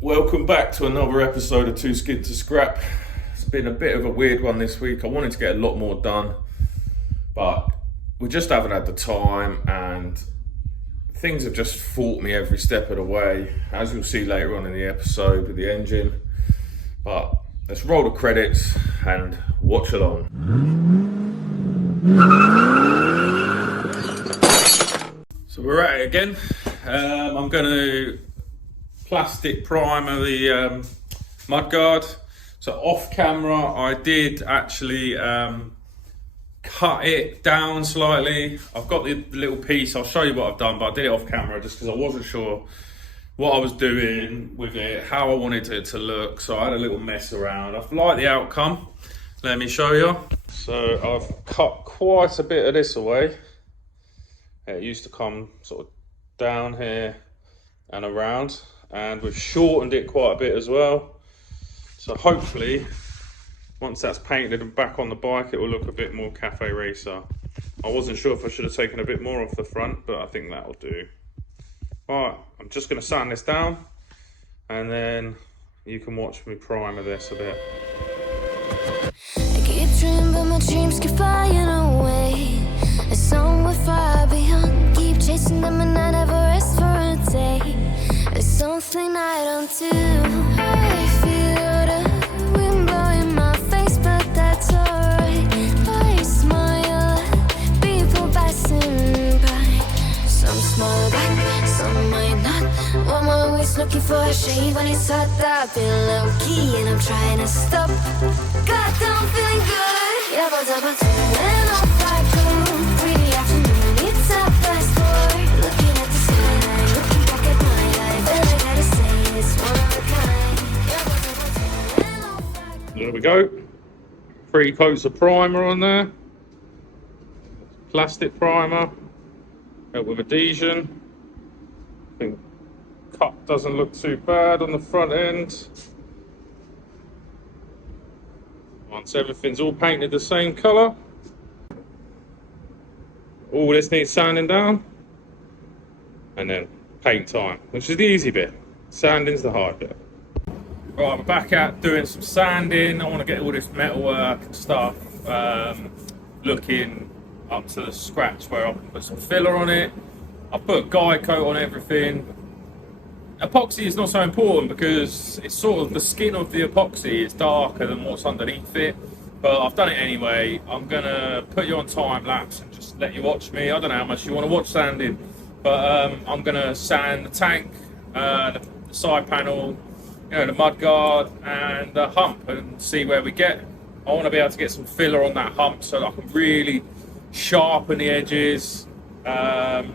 Welcome back to another episode of Too Skid to Scrap. It's been a bit of a weird one this week. I wanted to get a lot more done, but we just haven't had the time, and things have just fought me every step of the way, as you'll see later on in the episode with the engine. But let's roll the credits and watch along. So we're at it again. I'm going to plastic primer the mudguard. So off camera I did actually cut it down slightly. I've got the little piece, I'll show you what I've done, but I did it off camera just because I wasn't sure what I was doing with it, how I wanted it to look, so I had a little mess around. I've liked the outcome, let me show you. So I've cut quite a bit of this away. It used to come sort of down here and around, and we've shortened it quite a bit as well. So hopefully once that's painted and back on the bike, it will look a bit more cafe racer. I wasn't sure if I should have taken a bit more off the front, but I think that'll do. Alright, I'm just going to sand this down and then you can watch me primer this a bit. I keep dreaming, but my dreams keep flying away. A song we're far beyond. Keep chasing them and I never rest for a day. There's something I don't do. I feel the wind blowing my face, but that's alright. I smile at people passing by. Some smile back, some might not. I'm always looking for a shade when it's hot. I've been low key and I'm trying to stop. God, I'm feeling good. Yeah, but when off I go. Pretty afternoon, it's a fast forward. Looking at the skyline, looking back at my life, and I gotta say it's one of a kind. Yeah, but when off I go. There we go. 3 coats of primer on there. Plastic primer. Help with adhesion. I think cut doesn't look too bad on the front end. Once everything's all painted the same colour, all this needs sanding down, and then paint time, which is the easy bit. Sanding's the hard bit. Right, I'm back out doing some sanding. I want to get all this metalwork and stuff looking up to the scratch where I can put some filler on it. I put guide coat on everything. Epoxy is not so important because it's sort of the skin of the epoxy is darker than what's underneath it, but I've done it anyway. I'm gonna put you on time lapse and just let you watch me. I don't know how much you want to watch sanding, but I'm gonna sand the tank, the side panel, you know, the mudguard and the hump, and see where we get. I want to be able to get some filler on that hump so that I can really sharpen the edges and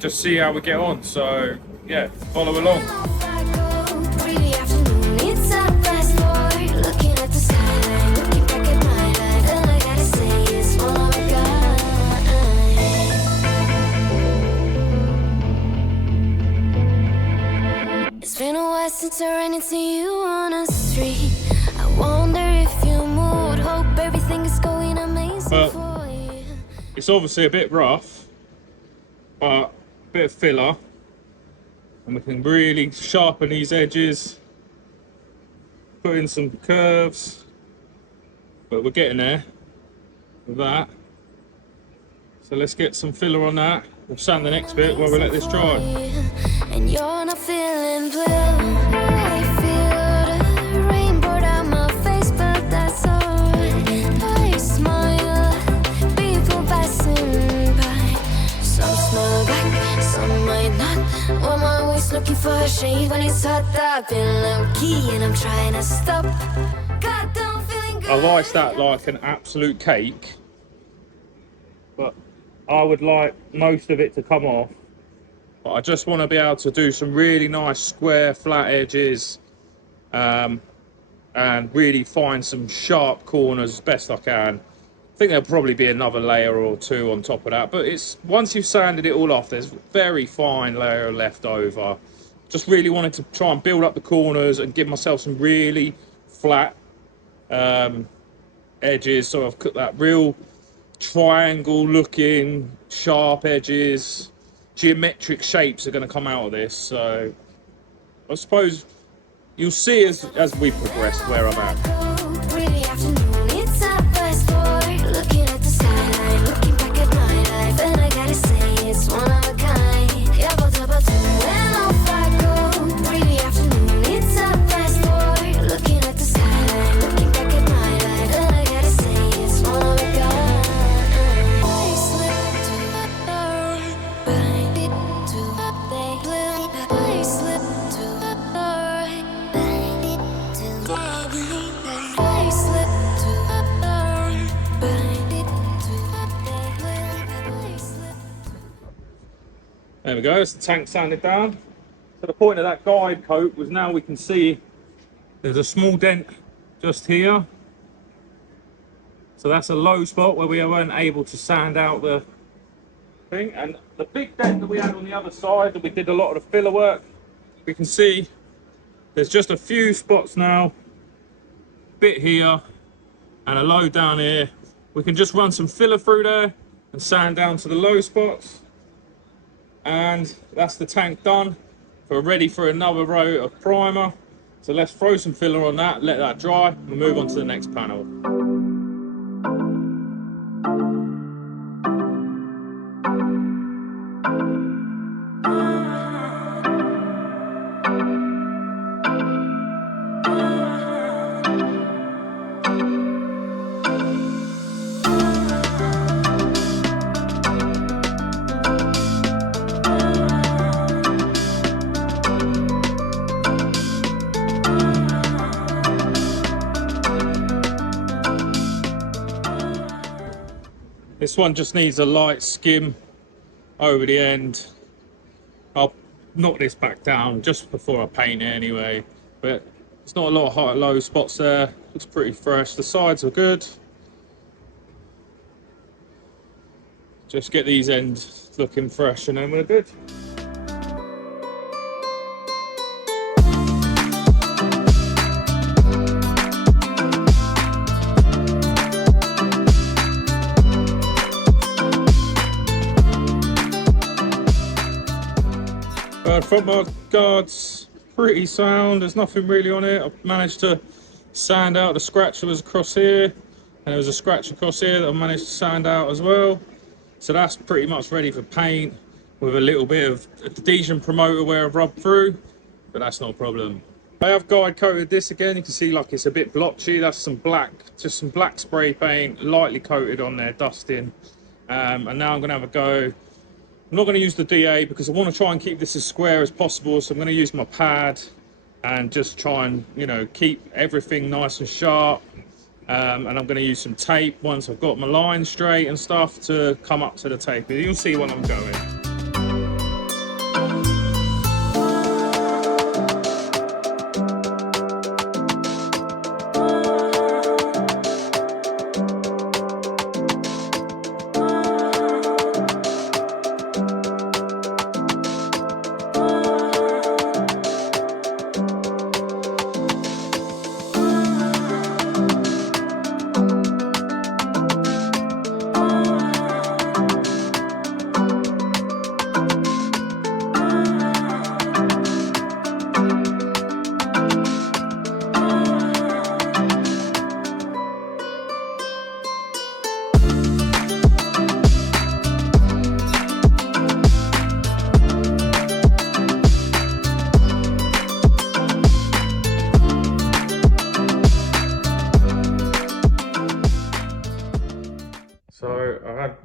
just see how we get on. So yeah, follow along. Pretty afternoon, it's a fast forward. Looking at the skyline, looking back at my life, and I gotta say it's one of a kind. It's been a while since I ran into you on the street. I wonder if you moved. Hope everything is going amazing for you. It's obviously a bit rough, but a bit of filler, and we can really sharpen these edges, put in some curves, but we're getting there with that. So let's get some filler on that. We'll sand the next bit while we let this dry. And you're not feeling blue. I feel the rain pour down my face, but that's alright. I smile at people passing by. Some smile back, some might not. I'm always looking for a shade when it's hot. I've been low key and I'm trying to stop. God, I'm feeling good. I've iced that like an absolute cake, but I would like most of it to come off. But I just want to be able to do some really nice square flat edges and really find some sharp corners as best I can. I think there'll probably be another layer or two on top of that, but it's once you've sanded it all off, there's a very fine layer left over. Just really wanted to try and build up the corners and give myself some really flat edges, so I've cut that real triangle looking sharp edges. Geometric shapes are going to come out of this, so I suppose you'll see as we progress where I'm at. Really afternoon, it's half past 4. Looking at the skyline, looking back at my life, and I gotta say it's one of a kind. Yeah, but when off I go. Really afternoon, it's half past 4. Looking at the skyline, looking back at my life, and I gotta say it's one of a kind. I slipped to the bind it to the I slipped to the bind it to I slipped to the bind it to I slipped. There we go, it's the tank sanded down. So the point of that guide coat was now we can see there's a small dent just here. So that's a low spot where we weren't able to sand out the thing. And the big dent that we had on the other side that we did a lot of the filler work, we can see there's just a few spots now, bit here and a low down here. We can just run some filler through there and sand down to the low spots. And that's the tank done. We're ready for another row of primer. So let's throw some filler on that, let that dry, and move on to the next panel. This one just needs a light skim over the end. I'll knock this back down just before I paint it anyway, but it's not a lot of high low spots there. Looks pretty fresh. The sides are good. Just get these ends looking fresh and then we're good. Front mud guards pretty sound, there's nothing really on it. I've managed to sand out the scratch that was across here, and there was a scratch across here that I managed to sand out as well. So that's pretty much ready for paint with a little bit of adhesion promoter where I've rubbed through, but that's not a problem. I have guide coated this again. You can see like it's a bit blotchy. That's some black, just some black spray paint lightly coated on there, dusting. And now I'm gonna have a go. I'm not going to use the DA because I want to try and keep this as square as possible, so I'm going to use my pad and just try and, you know, keep everything nice and sharp. And I'm going to use some tape once I've got my line straight and stuff to come up to the tape. You'll see when I'm going. So I've had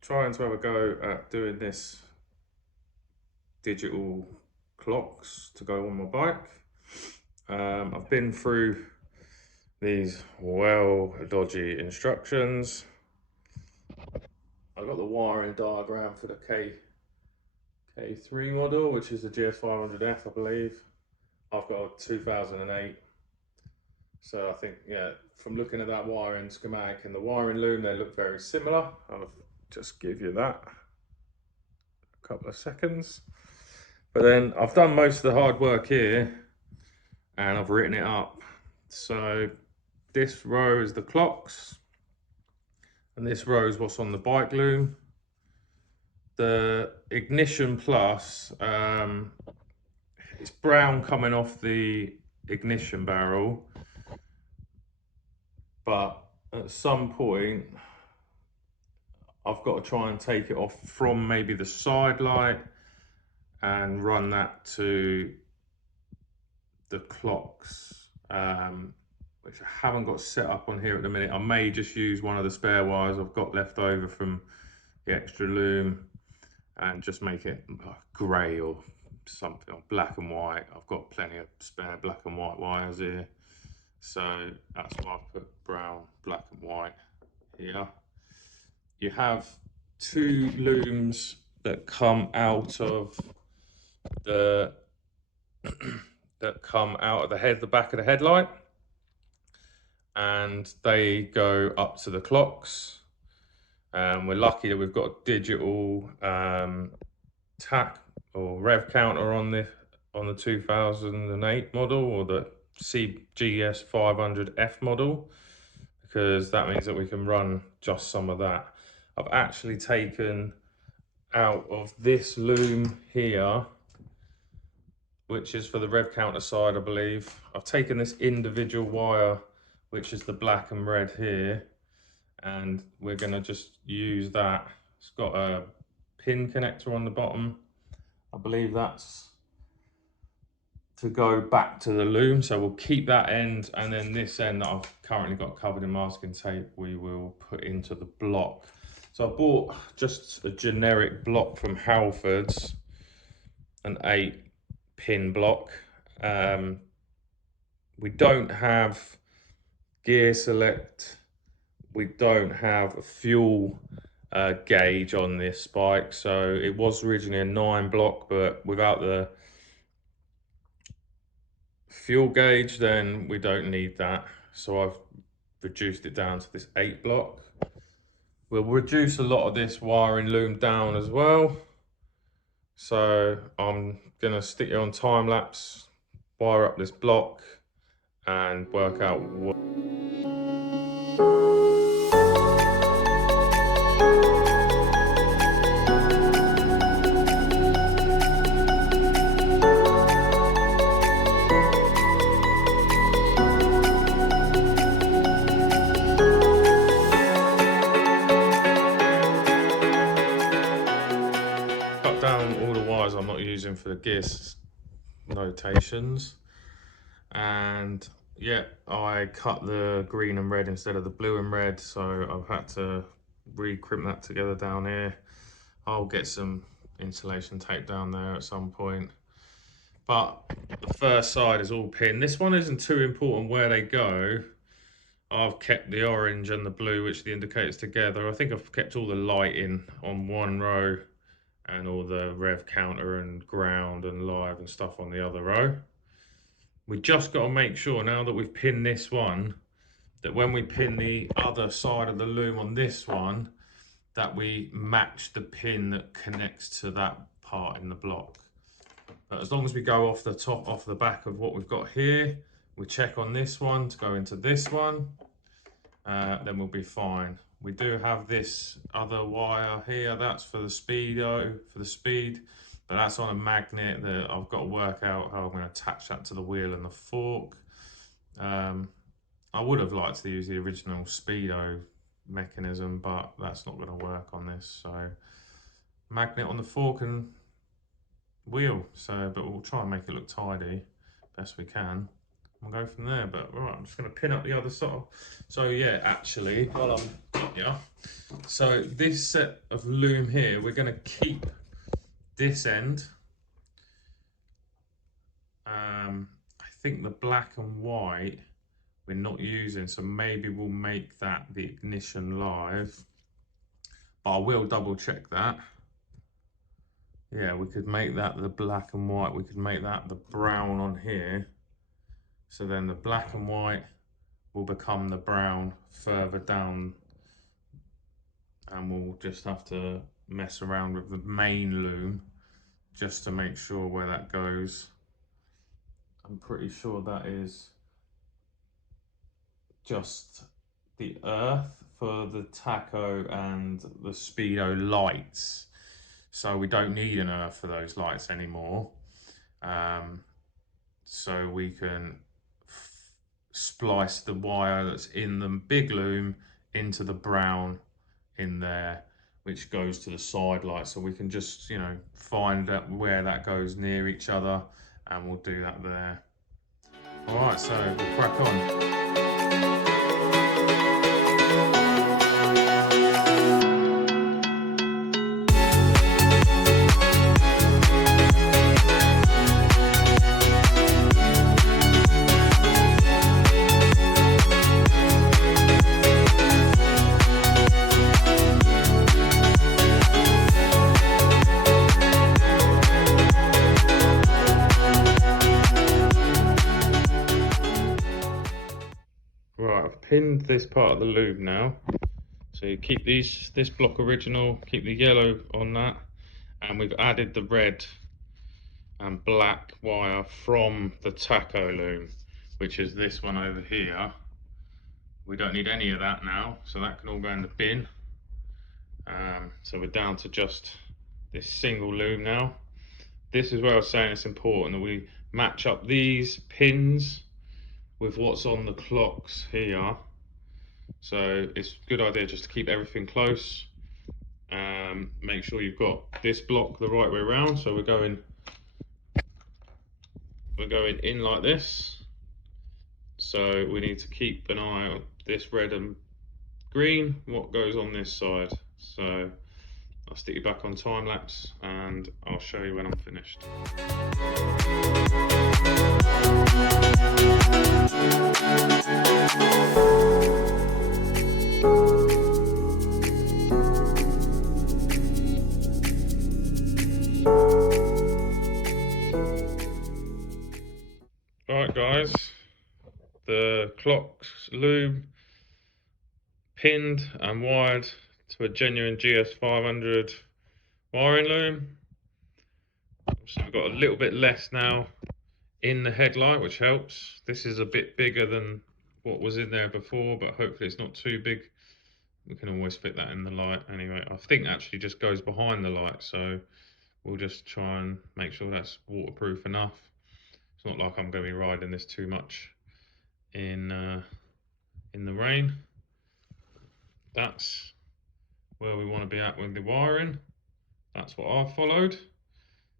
trying to have a go at doing this digital clocks to go on my bike. I've been through these well dodgy instructions. I've got the wiring diagram for the K3 model, which is the GS500F, I believe. I've got a 2008. So I think, yeah, from looking at that wiring schematic and the wiring loom, they look very similar. I'll just give you that a couple of seconds. But then I've done most of the hard work here and I've written it up. So this row is the clocks and this row is what's on the bike loom. The Ignition Plus, it's brown coming off the ignition barrel, but at some point I've got to try and take it off from maybe the side light and run that to the clocks, which I haven't got set up on here at the minute. I may just use one of the spare wires I've got left over from the extra loom and just make it grey or something, or black and white. I've got plenty of spare black and white wires here, so that's why I've put brown, black and white here. You have two looms that come out of the the back of the headlight, and they go up to the clocks. We're lucky that we've got a digital tack or rev counter on the 2008 model, or the CGS 500F model, because that means that we can run just some of that. I've actually taken out of this loom here, which is for the rev counter side, I believe. I've taken this individual wire, which is the black and red here, and we're gonna just use that. It's got a pin connector on the bottom. I believe that's to go back to the loom, so we'll keep that end, and then this end that I've currently got covered in masking tape, we will put into the block. So I bought just a generic block from Halfords, an 8-pin block. We don't have gear select, we don't have a fuel gauge on this bike, so it was originally a 9 block, but without the fuel gauge then we don't need that, so I've reduced it down to this 8 block. We'll reduce a lot of this wiring loom down as well, so I'm gonna stick it on time lapse, wire up this block and work out what I'm not using for the gear notations. And yeah, I cut the green and red instead of the blue and red, so I've had to re-crimp that together down here. I'll get some insulation tape down there at some point, but the first side is all pinned. This one isn't too important where they go. I've kept the orange and the blue, which the indicators together. I think I've kept all the lighting on one row and all the rev counter and ground and live and stuff on the other row. We just got to make sure now that we've pinned this one, that when we pin the other side of the loom on this one, that we match the pin that connects to that part in the block. But as long as we go off the top, off the back of what we've got here, we check on this one to go into this one, then we'll be fine. We do have this other wire here, that's for the speedo, for the speed, but that's on a magnet that I've got to work out how I'm going to attach that to the wheel and the fork. I would have liked to use the original speedo mechanism, but that's not going to work on this. So magnet on the fork and wheel. So, but we'll try and make it look tidy best we can. We'll go from there. But right, I'm just going to pin up the other side. So yeah, actually, while I'm yeah. So this set of loom here, we're going to keep this end. I think the black and white we're not using, so maybe we'll make that the ignition live, but I will double check that. Yeah, we could make that the black and white, we could make that the brown on here, so then the black and white will become the brown further down, and we'll just have to mess around with the main loom just to make sure where that goes. I'm pretty sure that is just the earth for the tacho and the speedo lights, so we don't need an earth for those lights anymore. So we can splice the wire that's in the big loom into the brown in there, which goes to the side light. So we can just, you know, find out where that goes near each other, and we'll do that there. All right, so we'll crack on. Right, I've pinned this part of the loom now. So you keep this block original, keep the yellow on that, and we've added the red and black wire from the taco loom, which is this one over here. We don't need any of that now, so that can all go in the bin. So we're down to just this single loom now. This is where I was saying it's important that we match up these pins with what's on the clocks here. So it's a good idea just to keep everything close. Make sure you've got this block the right way around. So we're going in like this. So we need to keep an eye on this red and green, what goes on this side. So I'll stick you back on time lapse and I'll show you when I'm finished. Alright guys, the clock's loom pinned and wired to a genuine GS500 wiring loom. So we've got a little bit less now in the headlight, which helps. This is a bit bigger than what was in there before, but hopefully it's not too big. We can always fit that in the light anyway. I think actually just goes behind the light, so we'll just try and make sure that's waterproof enough. It's not like I'm going to be riding this too much in the rain. That's where we want to be at with the wiring. That's what I've followed.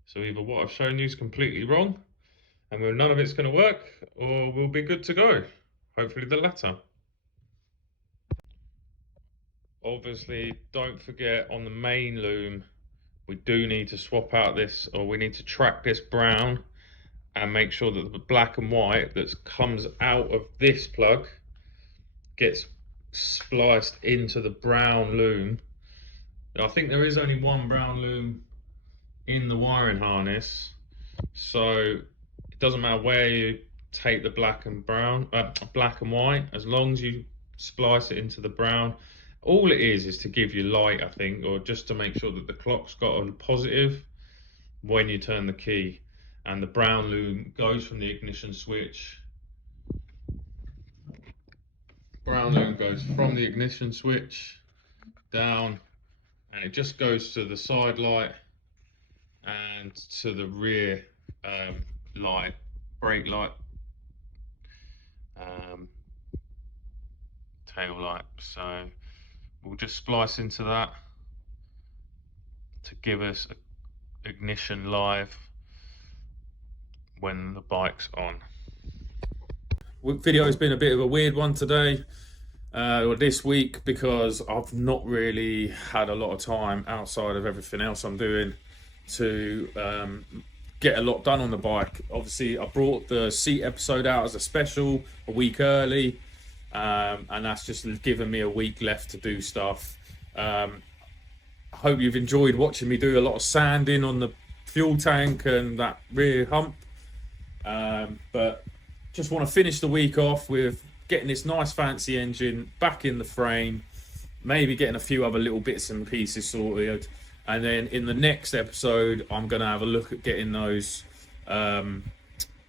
So either what I've shown you is completely wrong, and none of it's going to work, or we'll be good to go. Hopefully the latter. Obviously, don't forget on the main loom, we do need to swap out this, or we need to track this brown and make sure that the black and white that comes out of this plug gets spliced into the brown loom. I think there is only one brown loom in the wiring harness, so it doesn't matter where you take the black and white, as long as you splice it into the brown. All it is to give you light, I think, or just to make sure that the clock's got a positive when you turn the key. And the brown loom goes from the ignition switch. Brown loom goes from the ignition switch down, and it just goes to the side light and to the rear light, brake light, tail light. So we'll just splice into that to give us ignition live when the bike's on. Video has been a bit of a weird one today, or this week, because I've not really had a lot of time outside of everything else I'm doing to get a lot done on the bike. Obviously, I brought the seat episode out as a special a week early, and that's just given me a week left to do stuff. I hope you've enjoyed watching me do a lot of sanding on the fuel tank and that rear hump. But just want to finish the week off with getting this nice fancy engine back in the frame, maybe getting a few other little bits and pieces sorted, and then in the next episode I'm going to have a look at getting those the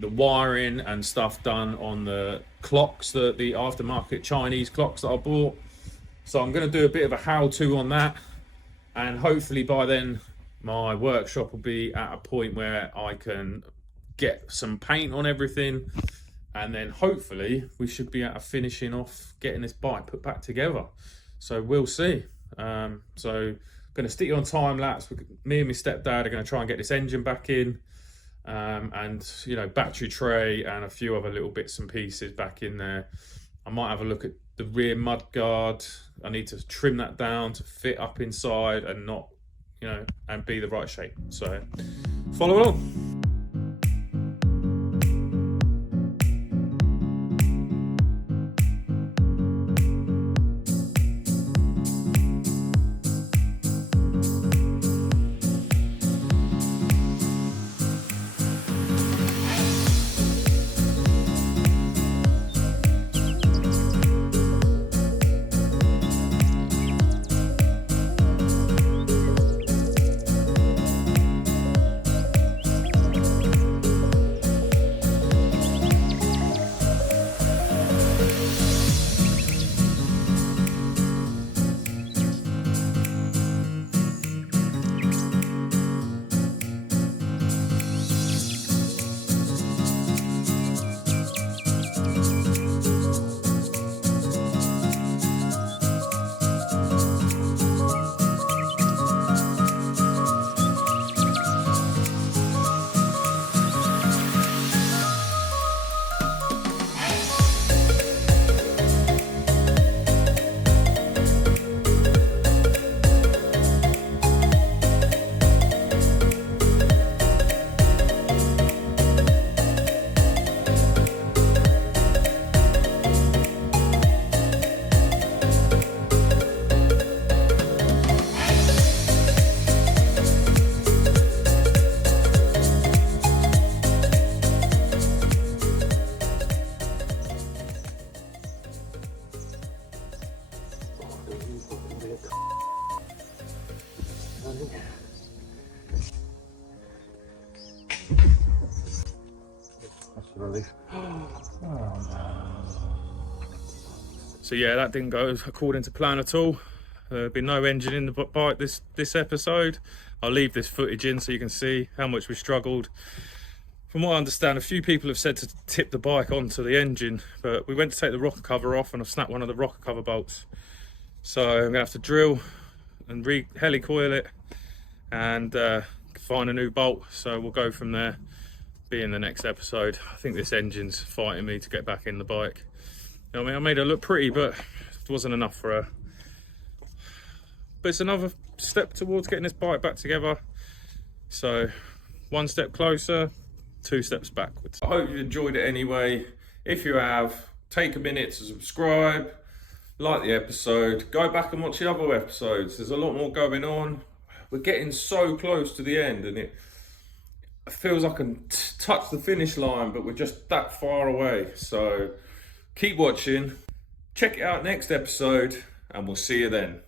wiring and stuff done on the clocks, the aftermarket Chinese clocks that I bought. So I'm going to do a bit of a how-to on that, and hopefully by then my workshop will be at a point where I can get some paint on everything, and then hopefully we should be able to finishing off getting this bike put back together. So we'll see. So going to stick you on time lapse. Me and my stepdad are going to try and get this engine back in, and you know, battery tray and a few other little bits and pieces back in there. I might have a look at the rear mud guard. I need to trim that down to fit up inside and not, you know, and be the right shape. So follow along. So yeah, that didn't go according to plan at all. There'll be no engine in the bike this episode. I'll leave this footage in so you can see how much we struggled. From what I understand, a few people have said to tip the bike onto the engine, but we went to take the rocker cover off and I've snapped one of the rocker cover bolts. So I'm gonna have to drill and helicoil it and find a new bolt. So we'll go from there, be in the next episode. I think this engine's fighting me to get back in the bike. You know what I mean, I made her look pretty, but it wasn't enough for her. But it's another step towards getting this bike back together. So one step closer, 2 steps backwards. I hope you enjoyed it anyway. If you have, take a minute to subscribe, like the episode, go back and watch the other episodes. There's a lot more going on. We're getting so close to the end and it feels like I can touch the finish line, but we're just that far away. So keep watching, check it out next episode, and we'll see you then.